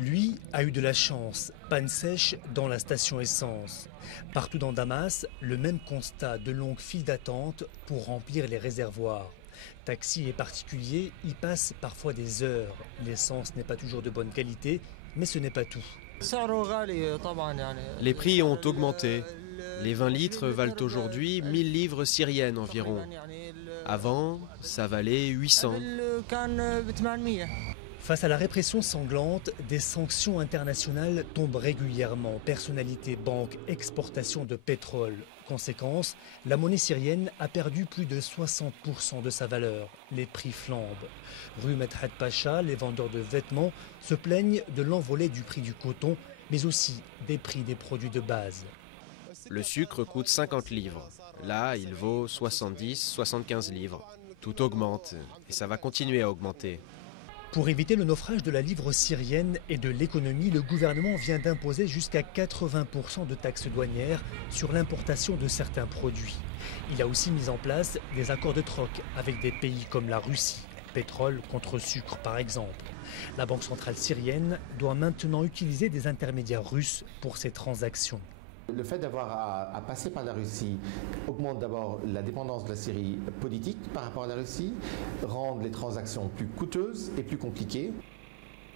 Lui a eu de la chance, panne sèche dans la station essence. Partout dans Damas, le même constat, de longues files d'attente pour remplir les réservoirs. Taxis et particuliers y passent parfois des heures. L'essence n'est pas toujours de bonne qualité, mais ce n'est pas tout. Les prix ont augmenté. Les 20 litres valent aujourd'hui 1000 livres syriennes environ. Avant, ça valait 800. Face à la répression sanglante, des sanctions internationales tombent régulièrement. Personnalités, banques, exportation de pétrole. Conséquence, la monnaie syrienne a perdu plus de 60% de sa valeur. Les prix flambent. Rue Medhat Pacha, les vendeurs de vêtements se plaignent de l'envolée du prix du coton, mais aussi des prix des produits de base. Le sucre coûte 50 livres. Là, il vaut 70, 75 livres. Tout augmente et ça va continuer à augmenter. Pour éviter le naufrage de la livre syrienne et de l'économie, le gouvernement vient d'imposer jusqu'à 80% de taxes douanières sur l'importation de certains produits. Il a aussi mis en place des accords de troc avec des pays comme la Russie, pétrole contre sucre par exemple. La Banque centrale syrienne doit maintenant utiliser des intermédiaires russes pour ces transactions. Le fait d'avoir à passer par la Russie augmente d'abord la dépendance de la Syrie politique par rapport à la Russie, rend les transactions plus coûteuses et plus compliquées.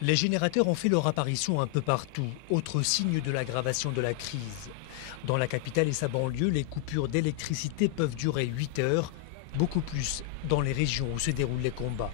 Les générateurs ont fait leur apparition un peu partout, autre signe de l'aggravation de la crise. Dans la capitale et sa banlieue, les coupures d'électricité peuvent durer 8 heures, beaucoup plus dans les régions où se déroulent les combats.